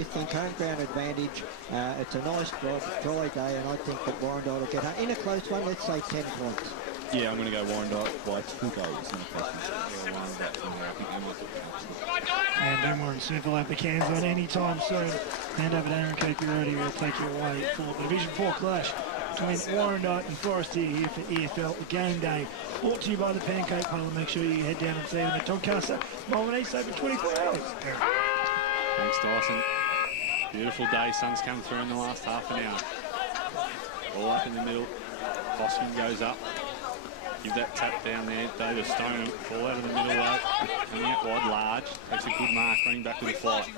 I think home ground advantage. It's a nice dry day, and I think that Warrandyte will get in a close one. Let's say 10 points. Yeah, I'm going to go Warrandyte by 2 goals. And no more than Smith will have the cans on any time soon. Hand over to Aaron Keeper-Roddy, who will take you away for the Division 4 clash between Warrandyte and Forest here for EFL Game Day. Brought to you by the Pancake Parlour. Make sure you head down and see them at Doncaster, Melbourne East, over 24 hours. Thanks, Dyson. Beautiful day. Sun's come through in the last half an hour. All up in the middle. Hoskin goes up. Give that tap down there. David Stone. Ball out of the middle though. Coming out wide, large. Takes a good mark. Running back with a flight.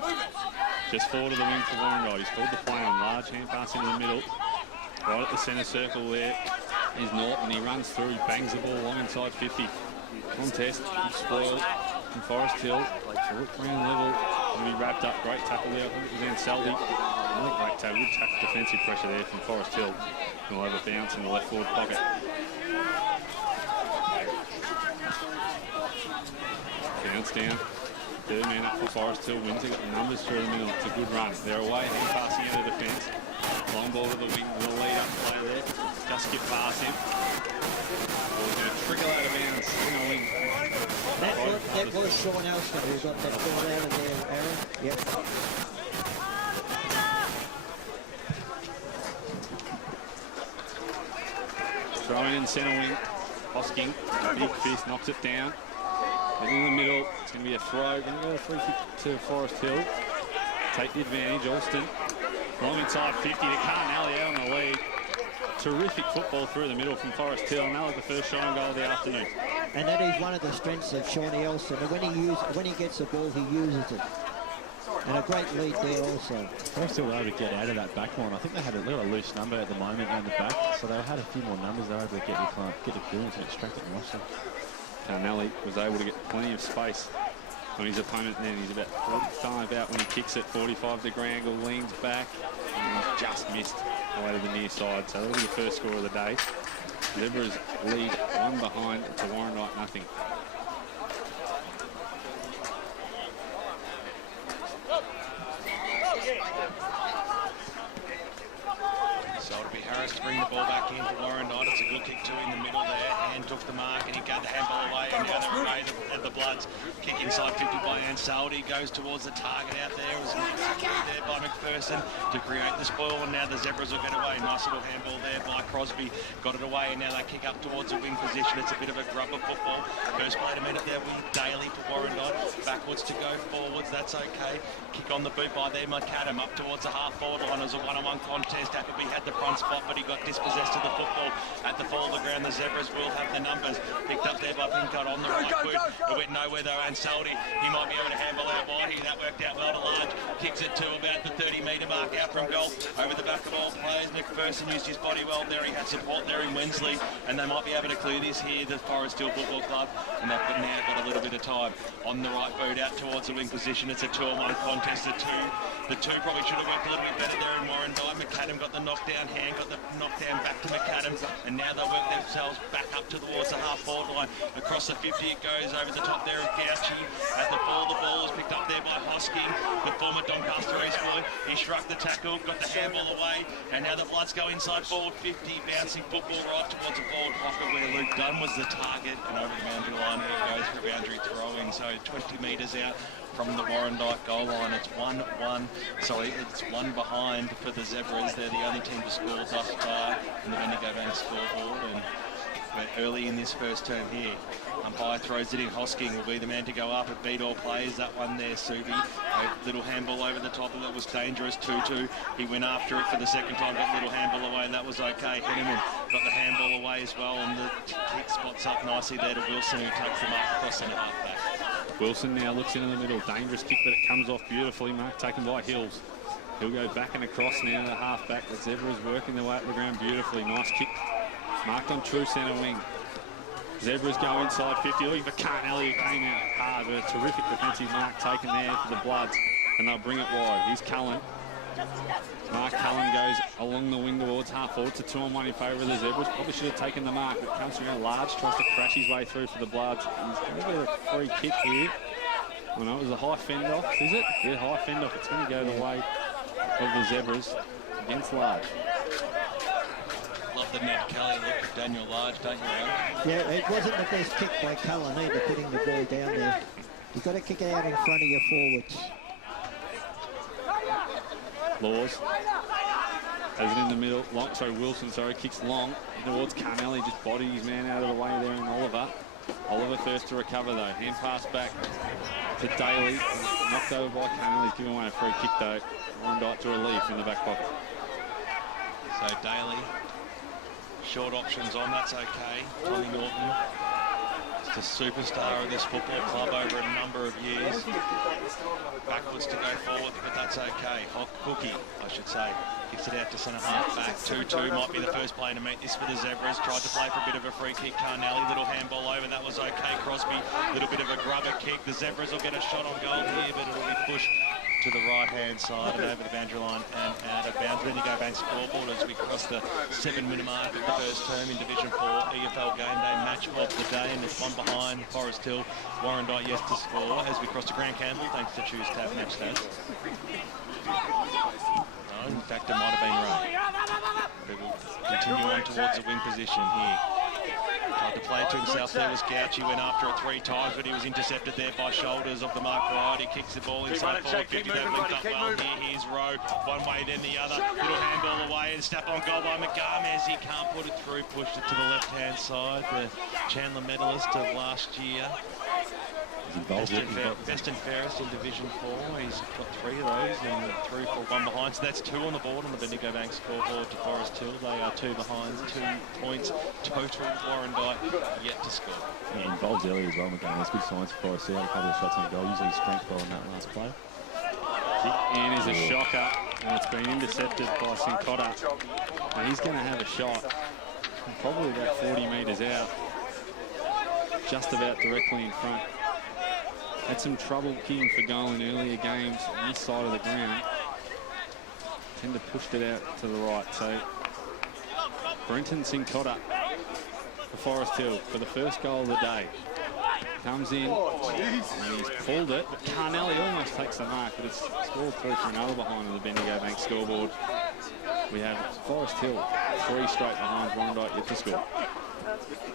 Just forward of the wing for Warrandyte. He's called the play on. Large hand pass into the middle. Right at the centre circle there is Norton. He runs through. He bangs the ball long inside 50. Contest. He's spoiled from Forest Hill. Ground level. Will be wrapped up. Great tackle there. I think it was Anseldi. Great tackle. Good defensive pressure there from Forest Hill. He'll have a bounce in the left forward pocket. Bounce down. Third man up for Forest Hill. Wins. Got the numbers through the middle. It's a good run. They're away. Hand passing into defence. Long ball to the wing. Will lead up play there. Just get past him. Ball's going to trickle out of bounds. In the wing. That was Sean Elston who got that ball out of there, Aaron. Yep. Throwing in centre wing. Hosking. Big fist knocks it down. In the middle, it's going to be a throw. Going to go a free kick to Forest Hill. Take the advantage. Alston long inside 50 to Carnelli out on the lead. Terrific football through the middle from Forest Hill, and that was the first showing goal of the afternoon. And that is one of the strengths of Shawnee Elston. And when he gets the ball, he uses it. And a great lead there also. Forest Hill were able to get out of that back line. I think they had a little loose number at the moment around the back, so they had a few more numbers. They were able to get the goons and extract it and watch them. Carnelli was able to get plenty of space on his opponent then. He's about 45 out when he kicks it, 45-degree angle, leans back, and he's just missed away to the near side. So that'll be the first score of the day. Zebras lead 1 behind to Warrandyte, nothing. So it'll be Harris to bring the ball back in for Warrandyte. It's a good kick too in the middle there. Hand took the mark and he got the handball away. And now they're away at the Bloods. Kick inside 50 by Ansaldi. Goes towards the target out there. It was there by McPherson to create the spoil. And now the Zebras will get away. Nice little handball there by Crosby. Got it away and now they kick up towards the wing position. It's a bit of a grubber football. Goes played a minute there with Daly for Warrandyte. Backwards to go forwards. That's okay. Kick on the boot by there. McAdam up towards the half-forward line. It was a one-on-one contest. Appleby had the front spot, but he got dispossessed of the football at the fall of the ground. The Zebras will have the numbers. Picked up there by Pincott on the right foot. It went nowhere though. Ansaldi, he might be able to handle out wide. That worked out well to Large. Kicks it to about the 30-metre mark out from goal. Over the back of all players. McPherson used his body well there. He had support there in Wensley, and they might be able to clear this here, the Forest Hill Football Club, and they've now got a little bit of time. On the right boot out towards the wing position. It's a 2-on-1 contest. The two probably should have worked a little bit better there in Warrandyte. McAdam got the knockdown, Hand got the knockdown back to McAdam, and now they'll work themselves back up towards the half-forward line. Across the 50 it goes over the top there of Gauchi. At the ball, the ball was picked up there by Hosking, the former Doncaster East boy. He shrugged the tackle, got the handball away, and now the Bloods go inside forward 50, bouncing football right towards the forward pocket where Luke Dunn was the target, and over the boundary line there it goes for a boundary throw-in. So 20 metres out from the Warrandyte goal line. It's 1-1. Sorry, it's 1 behind for the Zebras. They're the only team to score thus far in the Bendigo Bank scoreboard. And we're early in this first term here. Umpire throws it in. Hosking will be the man to go up. It beat all players. That one there, Subi. A little handball over the top of it was dangerous. 2-2. He went after it for the second time. Got a little handball away, and that was okay. Henneman got the handball away as well, and the kick spots up nicely there to Wilson, who takes the mark across centre half back. Wilson now looks into the middle. Dangerous kick, but it comes off beautifully. Mark taken by Hills. He'll go back and across now to the half-back. The Zebras working their way up the ground beautifully. Nice kick. Marked on true centre wing. Zebras go inside 50. Looking for Carnelli, who came out hard. But a terrific defensive mark taken there for the Bloods. And they'll bring it wide. Here's Cullen. Mark Cullen goes along the wing towards half-forward. It's a 2-on-1 in favour of the Zebras. Probably should have taken the mark. But it comes from a Large, tries to crash his way through for the Bloods. He's going to get a free kick here. Well, no, it was a high fend off, is it? Yeah, high fend off. It's going to go the way of the Zebras against Large. Love the Ned Kelly look at Daniel Large, don't you, Ron? Yeah, it wasn't the best kick by Cullen either, putting the ball down there. You've got to kick it out in front of your forwards. Laws has it in the middle. Wilson kicks long towards Carnelli, just bodied his man out of the way there in Oliver. Oliver first to recover though. Hand pass back to Daly. Knocked over by Carnelli. He's given away a free kick though. Warrandyte to relief in the back pocket. So Daly, short options on, that's okay. Tommy Norton, just a superstar of this football club over a number of years. Backwards to go forward, but that's okay. Cookie, I should say. Kicks it out to centre half back. 2-2 might be the first play to meet this for the Zebras. Tried to play for a bit of a free kick. Carnelli, little handball over. That was okay. Crosby, little bit of a grubber kick. The Zebras will get a shot on goal here, but it'll be pushed to the right-hand side and over the boundary line and out of bounds. Then you go back scoreboard as we cross the 7-minute mark of the first term in Division 4 EFL game day match of the day, and it's one behind Forest Hill. Warrandyte yet to score as we cross to Grant Campbell thanks to Choose Tab Match Stats. No, in fact it might have been Ray. But we'll continue on towards the wing position here. Tried to play it to himself there was Gouchy, went after it 3 times, but he was intercepted there by shoulders of the mark right. He kicks the ball inside forward 50. They've linked up well here. Here's Rowe, one way then the other. Little handball away and snap on goal by McGarmez. He can't put it through, pushed it to the left-hand side. The Chandler medalist of last year. Best and fairest in Division 4. He's got 3 of those and 3 for 1 behind. So that's 2 on the board on the Bendigo Bank scoreboard to Forest Hill. They are 2 behind, 2 points total. Warrandyte yet to score. Yeah, involves early as well, McGarmez. That's good signs for Forest Hill. A couple of shots on goal. Usually strength ball in that last play. Kick in is a shocker, and it's been intercepted by Sincotta. And he's going to have a shot, probably about 40 metres out, just about directly in front. Had some trouble kicking for goal in earlier games on this side of the ground. Tend to pushed it out to the right. So Brenton Sincotta for Forest Hill for the first goal of the day. Comes in and he's pulled it, but Carnelli almost takes the mark, but it's scored through for another behind on the Bendigo Bank scoreboard. We have Forest Hill 3 straight behind Warrandyte yet to score.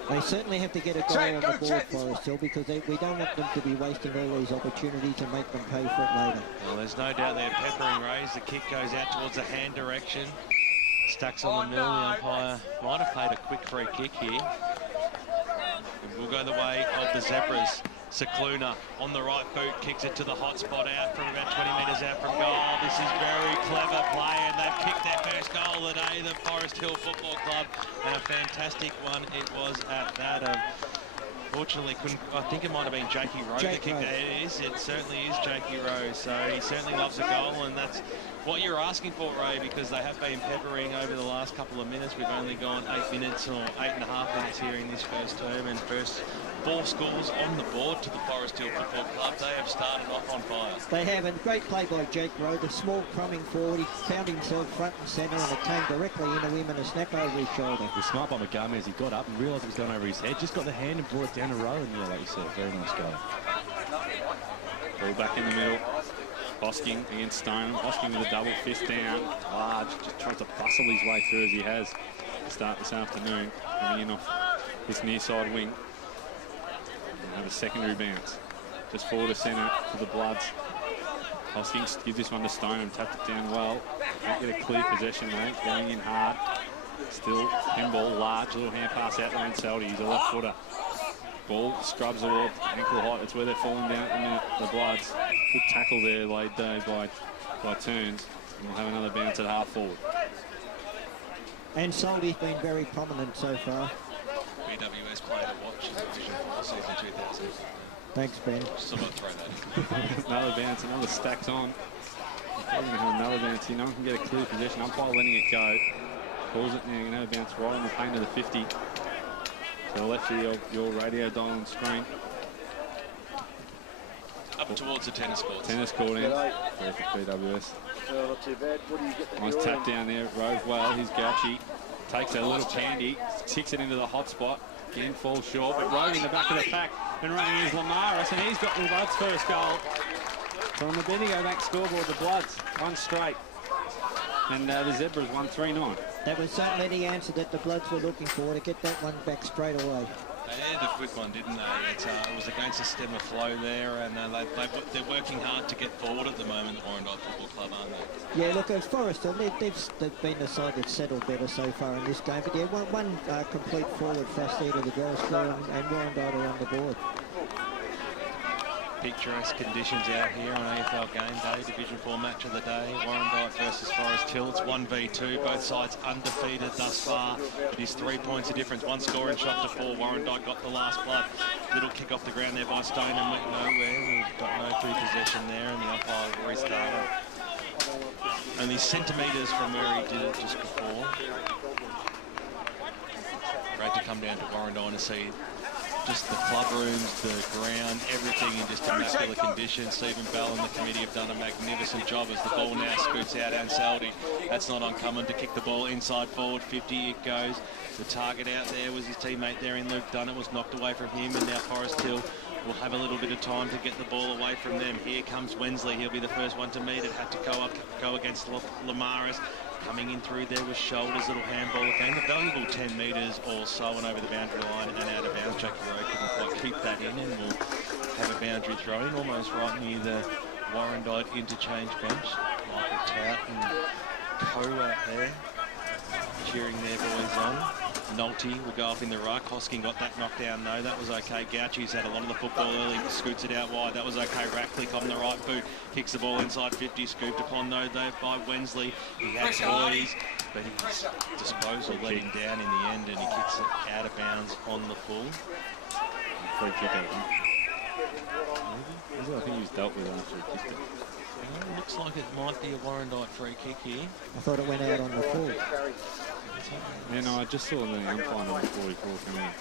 They certainly have to get a goal on the board, Forest Hill, because we don't want them to be wasting all these opportunities and make them pay for it later. Well, there's no doubt they're peppering Rays. The kick goes out towards the hand direction. Stacks on the mill. The umpire might have played a quick free kick here. It will go the way of the Zebras. Cicluna on the right boot, kicks it to the hot spot out from about 20 metres out from goal. This is very clever play, and they've kicked their first goal of the day, the Forest Hill Football Club, and a fantastic one it was at that. Fortunately, I think it might have been Jakey Rowe that kicked that. It certainly is Jakey Rowe, so he certainly loves a goal, and that's what you're asking for, Ray, because they have been peppering over the last couple of minutes. We've only gone 8 minutes or 8.5 minutes here in this first term, and first 4 scores on the board to the Forest Hill Football Club. They have started off on fire. They have, and great play by Jake Rowe, the small crumbing forward. He found himself front and centre, and it came directly into him and a snap over his shoulder. It was smart by McGarmez. He got up and realised it was going over his head, just got the hand and brought it down the row, and yeah, like you said, very nice goal. Ball back in the middle. Hosking against Stone. Hosking with a double fist down. Large just tries to bustle his way through as he has to start this afternoon. Coming in off this near side wing. And have a secondary bounce. Just forward to centre for the Bloods. Hosking gives this one to Stone and tapped it down well. Can't get a clear possession, mate. Going in hard. Still pinball, Large, little hand pass out there in Seldy. He's a left footer. Ball scrubs the wall, ankle height. That's where they're falling down at the minute, the Bloods. Good tackle there laid down by Turns. And we'll have another bounce at half forward. And Soldy's been very prominent so far. BWS player to watch in Division 4 season 2000. Thanks, Ben. Still got to throw that in. Another bounce, another stacks on. They're going to have another bounce here. No one can get a clear possession. Umpire letting it go. Calls it now. You're going to have a bounce right on the paint of the 50. To the left of your radio dial and screen. Up towards the tennis court. Tennis court in. Perfect BWS. Not too bad. What do you get? Nice tap down there. Rove well. Here's Gouchy. Takes a little candy. Ticks it into the hot spot. Again falls short. But Rove in the back of the pack. And running is Lamaris, and he's got the Bloods' first goal. So on the Bendigo Bank scoreboard, the Bloods, one straight. And the Zebras won 3-9. That was certainly the answer that the Bloods were looking for, to get that one back straight away. They had a quick one, didn't they? It was against the stem of flow there, and they're working hard to get forward at the moment, the Warrandyte Football Club, aren't they? Yeah, look, Forrester, they've been the side that's settled better so far in this game. But yeah, one complete forward thrust there to the goal scorer, and Warrandyte are on the board. Picturesque conditions out here on AFL Game Day, Division 4 match of the day. Warrandyte versus Forest Hill. It's 1v2. Both sides undefeated thus far. It is 3 points of difference. One scoring shot to 4. Warrandyte got the last blood. Little kick off the ground there by Stone and went nowhere. We've got no free possession there, and the umpire will restart it. Only centimetres from where he did it just before. Great to come down to Warrandyte and see just the club rooms, the ground, everything in just immaculate condition. Stephen Bell and the committee have done a magnificent job as the ball now scoots out. Ansaldi, that's not uncommon to kick the ball inside forward 50. It goes. The target out there was his teammate there in Luke Dunn. It was knocked away from him, and now Forest Hill will have a little bit of time to get the ball away from them. Here comes Wensley. He'll be the first one to meet it. Had to go against Lamaris. Coming in through there with shoulders, little handball again. A valuable 10 metres or so and over the boundary line and out of bounds. Jackie Rowe couldn't quite keep that in, and we'll have a boundary throwing almost right near the Warrandyte interchange bench. Michael Tout and Koa there cheering their boys on. Nolte will go off in the ruck. Hosking got that knocked down. No, that was okay. Gauchi's had a lot of the football early. Scoots it out wide. That was okay. Ratcliffe on the right boot. Kicks the ball inside 50. Scooped upon though by Wensley. He had boys, but his disposal let him down in the end, and he kicks it out of bounds on the full. Free kick, I think he was dealt with after he kicked it. Looks like it might be a Warrandyte free kick here. I thought it went out on the full. Yeah, no, I just saw the umpire number 44 come out.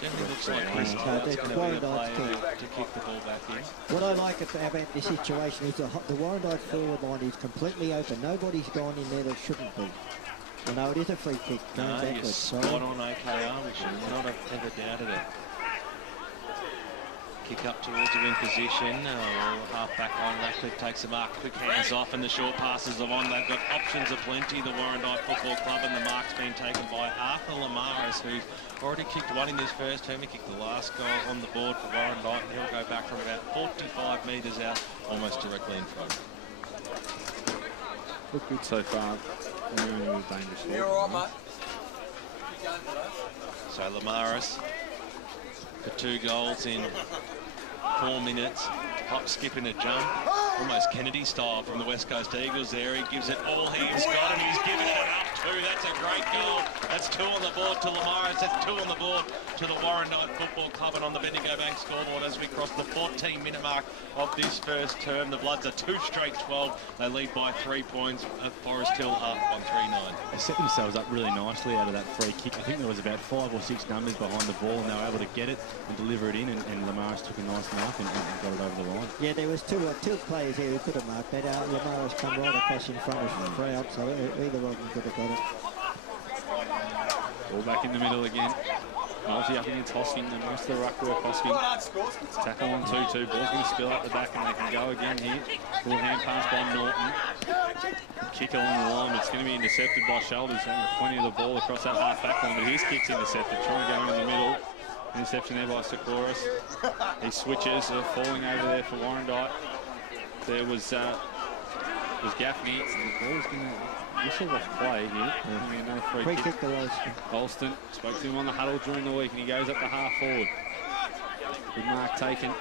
Certainly looks like he's going to be a player to kick the ball back in. What I like about this situation is the Warrandyte forward line is completely open. Nobody's gone in there that shouldn't be. You know, it is a free kick. No, you're spot on AKR. We should not have ever doubted it. Kick up towards the wing position. Half back line. Ratcliffe takes the mark. Quick hands off, and the short passes are on. They've got options aplenty, the Warrandyte Football Club, and the mark's been taken by Arthur Lamaris, who's already kicked one in his first term. He kicked the last goal on the board for Warrandyte, and he'll go back from about 45 metres out, almost directly in front. Look good so far. Dangerous. You're all right, mate. So Lamaris for 2 goals in 4 minutes. Hop, skip and a jump. Almost Kennedy style from the West Coast Eagles there. He gives it all he's got, and he's given it up too. That's a great goal. That's 2 on the board to Lamaris. That's 2 on the board to the Warrandyte Football Club. And on the Bendigo Bank scoreboard as we cross the 14-minute mark of this first term, the Bloods are 2 straight 12. They lead by 3 points. Forest Hill up on 3-9. They set themselves up really nicely out of that free kick. I think there was about 5 or 6 numbers behind the ball, and they were able to get it and deliver it in, and Lamaris took a nice mark and got it over the line. Yeah, there was two players here who could have marked that. Lamaris come right across in front of Froud, so either of them could have got it. Ball back in the middle again. Nolte up against Hosking, and most of the ruck work Hosking. Tackle on 2-2. Ball's going to spill up the back, and they can go again here. Little hand pass by Norton. Kick along the line, but it's going to be intercepted by Shoulders. Plenty of the ball across that half back line, but his kick's intercepted. Trying to go in the middle. Interception there by Sikoris. He switches, falling over there for Warrandyte. There was Gaffney. The ball's going to whistle off play here. No free kick. Alston spoke to him on the huddle during the week, and he goes up to half forward. Good mark taken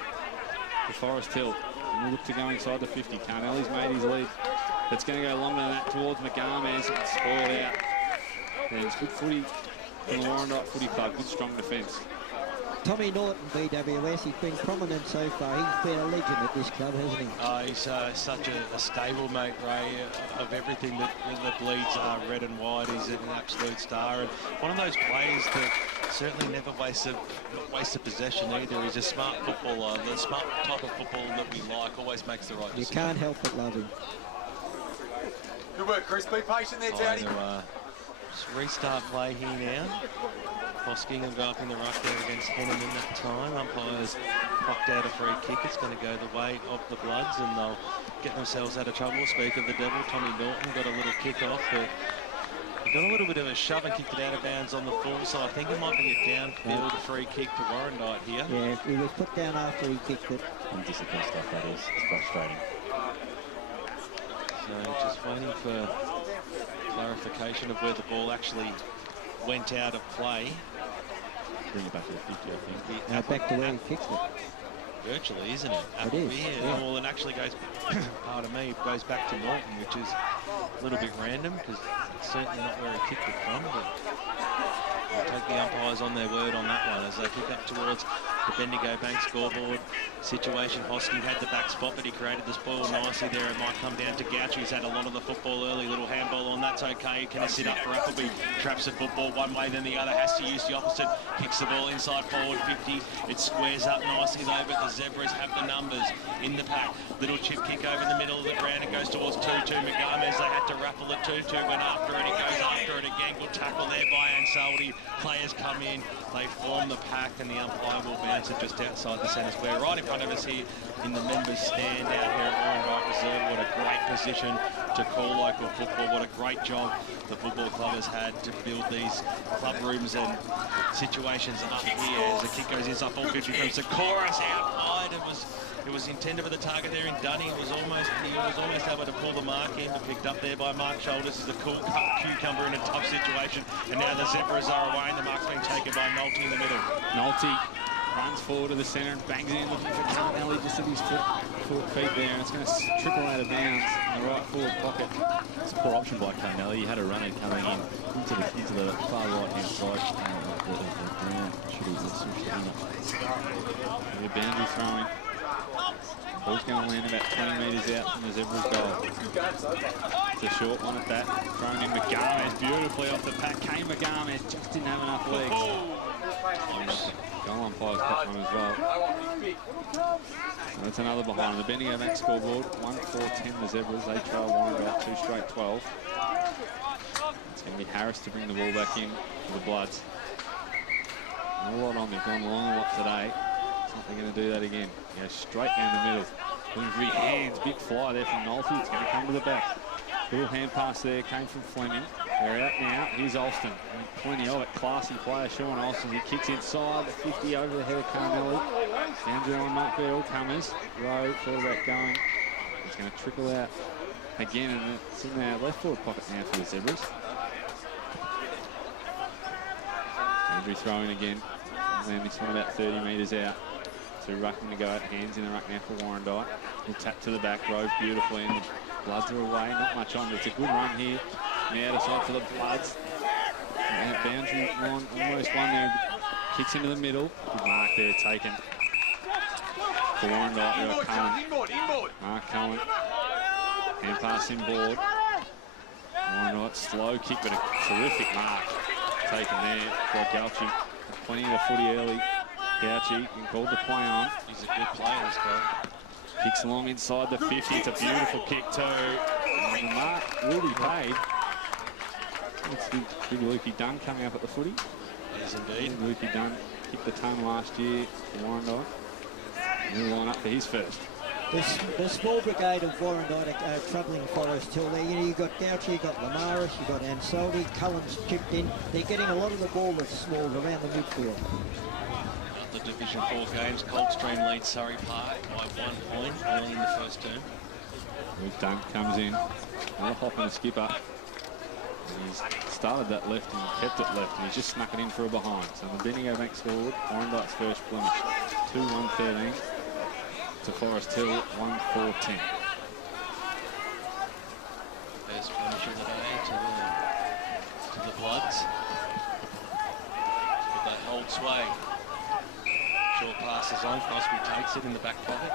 for Forest Hill. And we look to go inside the 50. Carnelli's made his lead. It's going to go longer than that towards McGarmans and spoiled out. Yeah, it's good footy from the Warrandyte Footy Club. Good strong defence. Tommy Norton, BWS, he's been prominent so far. He's been a legend at this club, hasn't he? He's such a stable mate, Ray, of everything that bleeds red and white. He's an absolute star, and one of those players that certainly never wastes a possession either. He's a smart footballer, the smart type of football that we like, always makes the right decision. You can't help but love him. Good work, Chris. Be patient there, Tony. Restart play here now. Hosking will go up in the ruck there against Henneman that time. Umpires plucked out a free kick. It's going to go the way of the Bloods, and they'll get themselves out of trouble. Speak of the devil, Tommy Norton got a little kick off, but he got a little bit of a shove and kicked it out of bounds on the full, so I think it might be a downfield free kick to Warrandyte here. Yeah, he was put down after he kicked it. Undisciplined stuff, that is. It's frustrating. So just waiting for clarification of where the ball actually went out of play. Bring it back to the 50, I think. Now back to where he kicked it. Virtually, isn't it? It is, yeah. Well, it actually goes, pardon me, it goes back to Norton, which is a little bit random because it's certainly not where he kicked it from, but I'll take the umpires on their word on that one as they kick up towards the Bendigo Bank scoreboard situation. Hosking had the back spot, but he created the spoil nicely there. It might come down to Goucher. He's had a lot of the football early, little handball on. That's okay. Can he sit up for Appleby? Traps the football one way, then the other has to use the opposite. Kicks the ball inside forward 50. It squares up nicely though, but the Zebras have the numbers in the pack. Little chip kick over the middle of the ground. It goes towards 2-2. McGarmes, they had to raffle it. 2-2 went after it. He goes after it again. Good tackle there by Ansaldi. Players come in. They form the pack, and the umpire will bounce it just outside the centre square. Right in front of us here in the members' stand out here at Warrandyte Reserve. What a great position to call local football. What a great job the football club has had to build these club rooms and situations up here. As the kick goes inside 450 from Sikoris out wide. It was intended for the target there in Dunning. He was almost able to pull the mark in, but picked up there by Mark Shoulders. Is a cool cucumber in a tough situation. And now the Zebras are away, and the mark's been taken by Nolte in the middle. Nolte runs forward to the centre and bangs it in, looking for Carnelli just at his feet there, and it's going to trickle out of bounds in the right forward pocket. It's a poor option by Carnelli. He had a runner coming in into the far right-hand side of the ground. Should have switched it in. The boundary throwing. Ball's going to land about 20 metres out from the Zebras goal. It's a short one at that. Thrown in McGarmes beautifully off the pack. Kane McGarmes just didn't have enough legs. Goal umpire's got one as well. So that's another behind. The Bendigo Bank scoreboard, 1-4-10 the Zebras. They trail Warrandyte 2 straight 12. It's going to be Harris to bring the ball back in for the Bloods. Not a lot on. They've gone long a lot today. They're going to do that again. Go straight down the middle. Looking for his hands. Big fly there from Nolte. It's going to come to the back. Little hand pass there came from Fleming. They're out now. Here's Alston. Plenty of it. Classy player, Sean Alston. He kicks inside the 50 over the head of Carnelli. Andrew on midfield. Comers. Rowe thought about going. It's going to trickle out again, and it's in their left forward pocket now for the Zebras. Andrew throwing again. And then this one about 30 metres out. So rucking to go out, hands in the ruck now for Warrandyte. He'll tap to the back, Rove beautifully, and the Bloods are away. Not much on, but it's a good run here. Now to side for the Bloods. And boundary line, almost one there. Kicks into the middle. Good mark there taken for Warrandyte. Cohen. Mark Cohen. Hand pass inboard. Warrandyte, slow kick, but a terrific mark taken there by Goucher. Plenty of the footy early. Goucher called the play on. He's a good player, this guy. Kicks along inside the 50. It's a beautiful kick too. And the mark will be paid. It's big Lukey Dunn coming up at the footy. Yes, indeed. Lukey Dunn kicked the ton last year for Warrandyte. He'll line up for his first. The small brigade of Warrandyte are troubling Forest Hill there. You know, you've got Goucher, you've got Lamaris, you've got Ansaldi, Cullen's chipped in. They're getting a lot of the ball that's small around the midfield. The Division 4 games, Coldstream leads Surrey Park by 1 point early in the first term. Luke Dunn comes in. Another hop and a skip up. He's started that left and kept it left, and he's just snuck it in for a behind. So the Bendigo Bank scored. Warrandyte's first blemish, 2-1-13 to Forest Hill, 1-4-10. First blemish of the day to the Bloods. But they hold sway. Short passes on, Crosby takes it in the back pocket.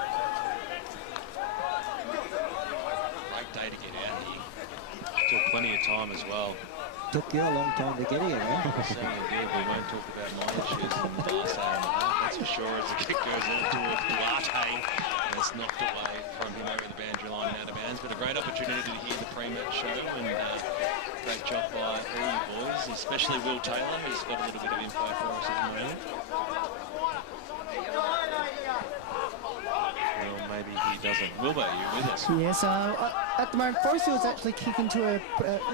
Great day to get out here. Took plenty of time as well. Took you a long time to get here, eh? Certainly did. We won't talk about my issues in the last hour and a half, that's for sure, as the kick goes out towards Duarte. And it's knocked away from him over the boundary line and out of bounds. But a great opportunity to hear the pre-match show, and Great job by all you boys, especially Will Taylor, who's got a little bit of info for us at the moment. Well, maybe he doesn't. Wilbur, you with us? Yes, at the moment, Forest Hill's actually kicking to a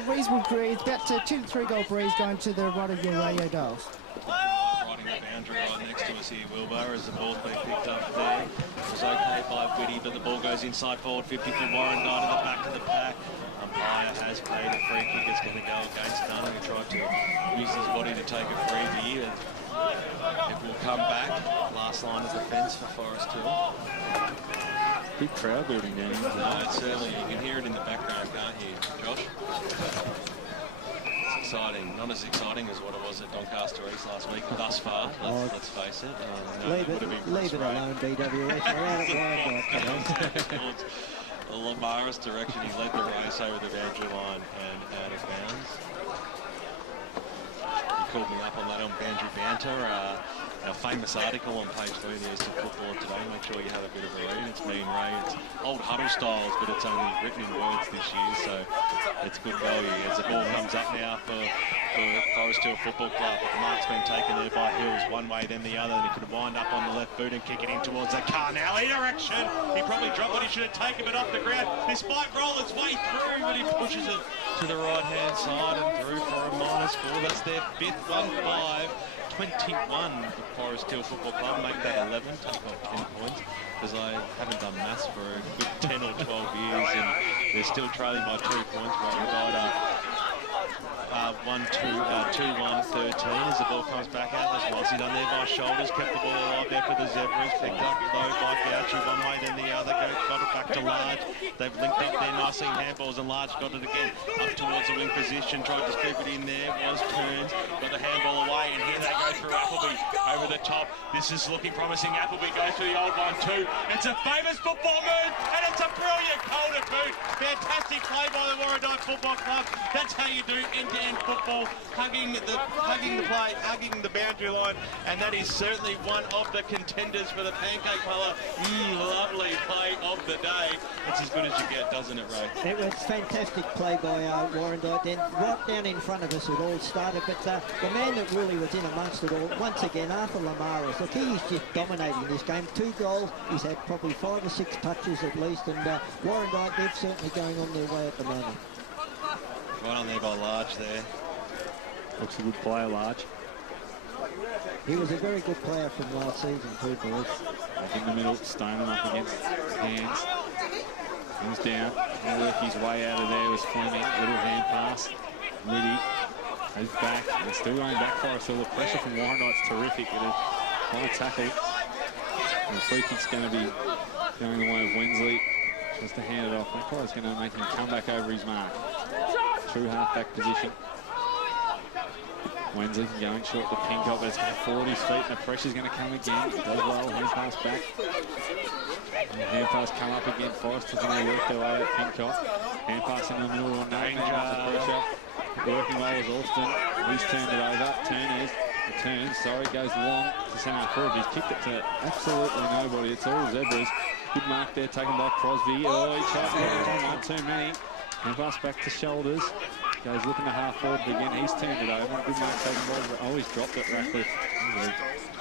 reasonable breeze, about a 2 to 3 goal breeze going to the right of your radio dials. Riding the boundary right next to us here, Wilbur, as the ball's been picked up there. It was okay by Whitty, but the ball goes inside forward 50 for Warrandyte in the back of the pack. Umpire has paid a free kick. It's going to go against Dunn, who tried to use his body to take a freebie. And it will come back. Last line of defence for Forest Hill. Big crowd building down here. No, it's certainly, you can hear it in the background, can't you, Josh? It's exciting. Not as exciting as what it was at Doncaster East last week thus far, let's face it. No, leave it alone, BWS. We're out at Warrandyte. Lamaris direction, he led the race over the boundary line and out of bounds. He called me up on that on boundary banter. Our famous article on page 3 of the Eastern Footballer today. Make sure you have a bit of a read. It's me and Ray. It's old huddle styles, but it's only written in words this year, so it's good value. As the ball comes up now for Forest Hill Football Club, the mark's been taken there by Hills one way then the other, and he could wind up on the left boot and kick it in towards the Carnelli direction. He probably dropped what he should have taken it off the ground. This might roll its way through, but he pushes it to the right-hand side and through for a -4. That's their 5th 1-5. 21 for Forest Hill Football Club, make that 11, take off 10 points, because I haven't done maths for a good 10 or 12 years, and they're still trailing by 2 points. Warrandyte 2-1-13 as the ball comes back out. That's Mossy done there by shoulders, kept the ball alive there for the Zebras, picked up though by Gouchy one way then the other, got it back to Large. They've linked up there nicely in handballs, and Large got it again up towards the wing position, tried to scoop it in there, was turned, got the handball away, and here they go through Appleby over the top. This is looking promising. Appleby goes for the old one too. It's a famous football move, and it's a brilliant goal to boot. Fantastic play by the Warrandyte Football Club. That's how you do end-to-end football, hugging the play, hugging the boundary line, and that is certainly one of the contenders for the pancake colour. Lovely play of the day. It's as good as you get, doesn't it, Ray? It was fantastic play by Warrandyte. Then right down in front of us it all started, but the man that really was in amongst it all, once again, Arthur Lamaris. Look, he's just dominating this game. 2 goals, he's had probably 5 or 6 touches at least, and Warrandyte, they're certainly going on their way at the moment. Right on there by Large there. Looks a good player, Large. He was a very good player from last season too, boys. Back in the middle, Stoneman up against Hands. Comes down, he'll work his way out of there with Fleming. Little hand pass. Liddy goes back. They're still going back for us, so the pressure from Warrandyte's terrific. With a high tackle. And the free kick's going to be going the way of Wensley. Just to hand it off. That guy's going to make him come back over his mark. True half-back position. Wensley can go in short to Pincock, but it's going to fall at his feet, and the pressure's going to come again. Does well, hand pass back. And hand pass come up again. Forrest is going to work their way at Pincock. Hand pass in the middle on Danger. Pressure. Working away is Alston. He's turned it over. Turner's return. Sorry, goes long to centre forward. He's kicked it to absolutely nobody. It's all Zebras. Good mark there, taken by Crosby. Oh, he tried to get it on too many. And pass back to shoulders. Goes looking to half forward again. He's turned it over. Good mark taken by. Oh, he's dropped it, Ratcliffe.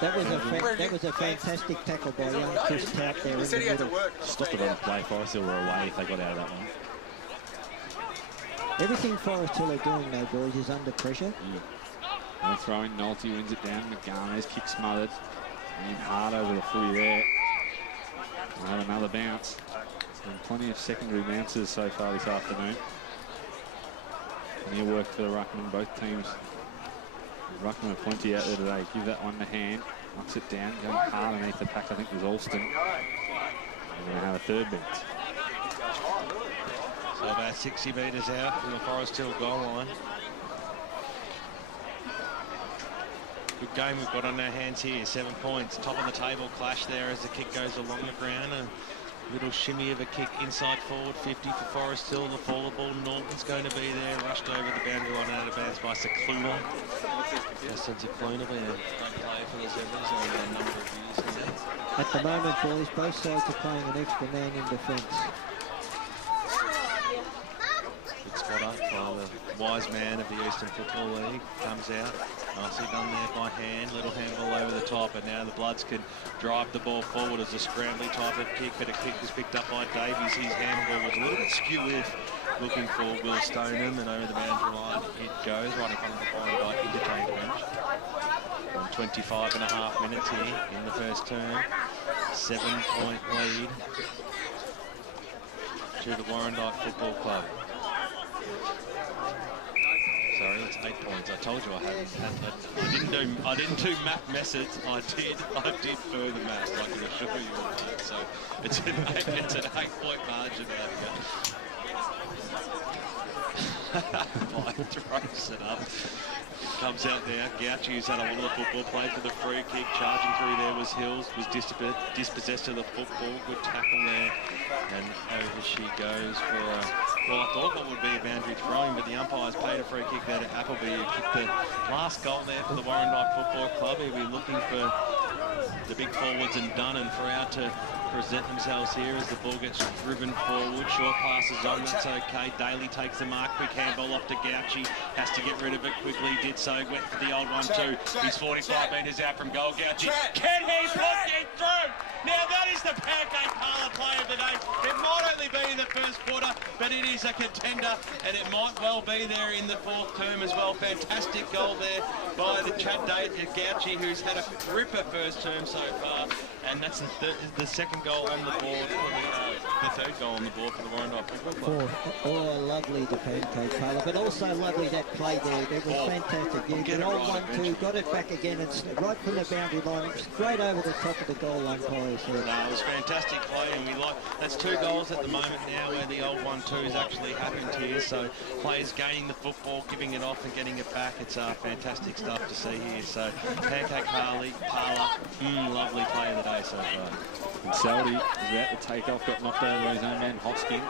That was a fantastic tackle by young Chris Tout there in the middle. Stopped it on the play. Forest Hill were away if they got out of that one. Everything Forest Hill are doing though, boys, is under pressure. They're throwing. Nolte wins it down. McGarney's kick smothered. And hard over the footy there. We'll have another bounce. There's been plenty of secondary bounces so far this afternoon. Plenty of work for the Ruckman, both teams. Ruckman have plenty out there today. Give that one to Hand. Knocks it down. Going hard underneath the pack, I think, was Alston. And we're going to have a third bounce. So about 60 metres out from the Forest Hill goal line. Good game we've got on our hands here. 7 points. Top of the table clash there as the kick goes along the ground. A little shimmy of a kick inside forward. 50 for Forest Hill. The fall ball. Norton's going to be there. Rushed over the boundary line out of bounds by Cicluna. Justin Cicluna being a great player for the Zebras over a number of years now. At the moment, boys, both sides are playing an extra man in defence. Good spot up by the wise man of the Eastern Football League, comes out. Nicely done there by hand, little handball over the top, and now the Bloods can drive the ball forward as a scrambly type of kick, but a kick was picked up by Davies. His handball was a little bit skew-with, looking for Will Stoneham, and over the boundary line it goes, right in front of the Warrandyte interchange bench. 25.5 minutes here in the first term. 7-point lead to the Warrandyte Football Club. Sorry, it's 8 points. I told you I didn't do math methods. I did further maths, I can assure you of that. So it's an 8-point margin out here. Mike throws it up. Comes out now. Gauchi's had a lot of football, played for the free kick. Charging through there was Hills, was dispossessed of the football. Good tackle there. And over she goes for well, I thought that would be a boundary throwing, but the umpires paid a free kick there to Appleby, who kicked the last goal there for the Warrandyte Football Club. He'll be looking for the big forwards and Dunn for out to present themselves here as the ball gets driven forward. Short passes on, that's okay. Daly takes the mark, quick handball off to Gauchi. Has to get rid of it quickly, did so. Went for the old one too. He's 45 metres out from goal. Gauchi, can he put it through? Now that is the pancake parlour play of the day. It might only be in the first quarter, but it is a contender, and it might well be there in the fourth term as well. Fantastic goal there by the Chad Gauchi, who's had a ripper first term so far. And that's the second goal on the board, the third goal on the board for the Warrandyte Football Club. Oh, lovely the pancake parlour, but also lovely that play there. It was fantastic. You get old 1-2, got it back again, and right from the boundary line, straight over the top of the goal line players. No, it was fantastic play, and we like that's 2 goals at the moment now where the old 1-2 has actually happened here. So players gaining the football, giving it off and getting it back. It's fantastic stuff to see here. So pancake parlour, lovely play of the day so far. And Seldy is about to take off, got knocked over by his own man Hosking.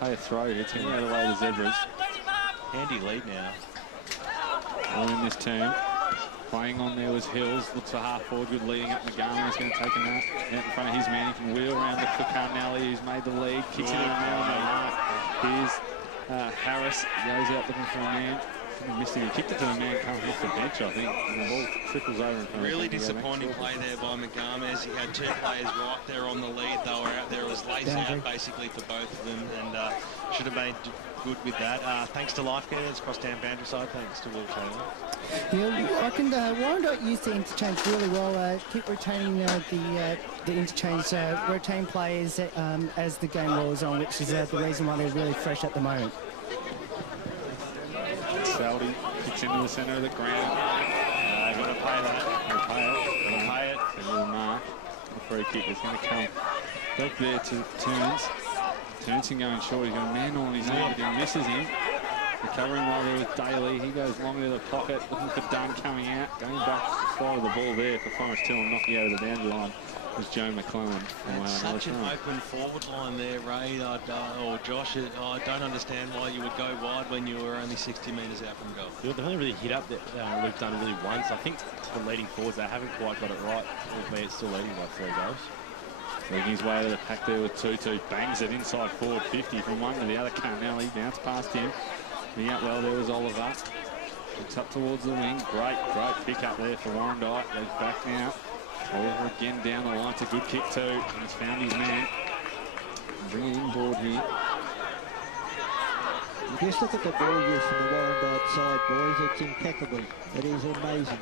Play a throw, it's getting out of the way of the Zebras. Handy lead now. Well, in this term, playing on there was Hills, looks for half forward, good leading up. Magama is going to take him out in front of his man. He can wheel around the Carnelli, who's made the lead, kicks it in the middle of the mark. Here's Harris, goes out looking for a man. Missed him. He kicked it to the man coming off the bench, I think. And the ball trickles over. In really disappointing play there by McGarmes. He had 2 players right there on the lead. They were out there. It was lace out basically for both of them, and should have made good with that. Thanks to Lifegetters, cross down boundary side. Thanks to Will Taylor. Yeah, I reckon Warrandyte used the interchange really well. Keep retaining the interchange, rotating players as the game rolls on, which is the reason why they're really fresh at the moment. Seldy kicks into the centre of the ground. Got to pay that. Got to pay it. Got to pay it. A little mark. The free kick is going to come back there to Turns. Turnson going short. He's got a man on his own, but he misses him. Recovering while there with Daly. He goes long into the pocket, looking for Dunn coming out. Going back to the side of the ball there for Forrest Hill and knocking over the boundary line was Joe McClellan. Such an open forward line there, Ray, or Josh. I don't understand why you would go wide when you were only 60 metres out from goal. They've only really hit up that we've done really once. I think the leading forwards, they haven't quite got it right. Albeit still leading by 3 goals. Making his way to the pack there with 2-2. Bangs it inside forward 50 from one to the other. Carnelli bounced past him. The out well there was Oliver. It's up towards the wing. Great pick up there for Warrandyte. Goes back now. Oliver again down the line. It's a good kick too. And he's found his man. Bring it inboard here. Just look at the ball use from the Warrandyte side, boys. It's impeccable. It is amazing.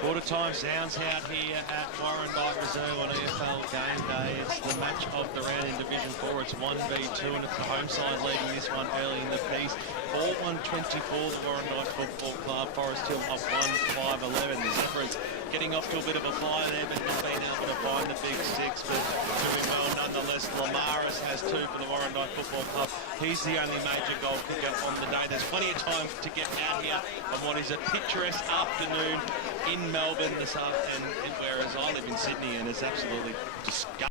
Quarter time sounds out here at Warrandyte Reserve on EFL Game Day. It's the match of the round in Division 4. It's 1v2 and it's the home side leading this one early in the piece. 4-1-24 the Warrandyte Football Club. Forest Hill up 1-5-11. The Zebras getting off to a bit of a fly there, but not being able to find the big 6, but doing well nonetheless. Lamaris has 2 for the Warrandyte Football Club. He's the only major goal kicker on the day. There's plenty of time to get out here on what is a picturesque afternoon in Melbourne this afternoon, whereas I live in Sydney and it's absolutely disgusting.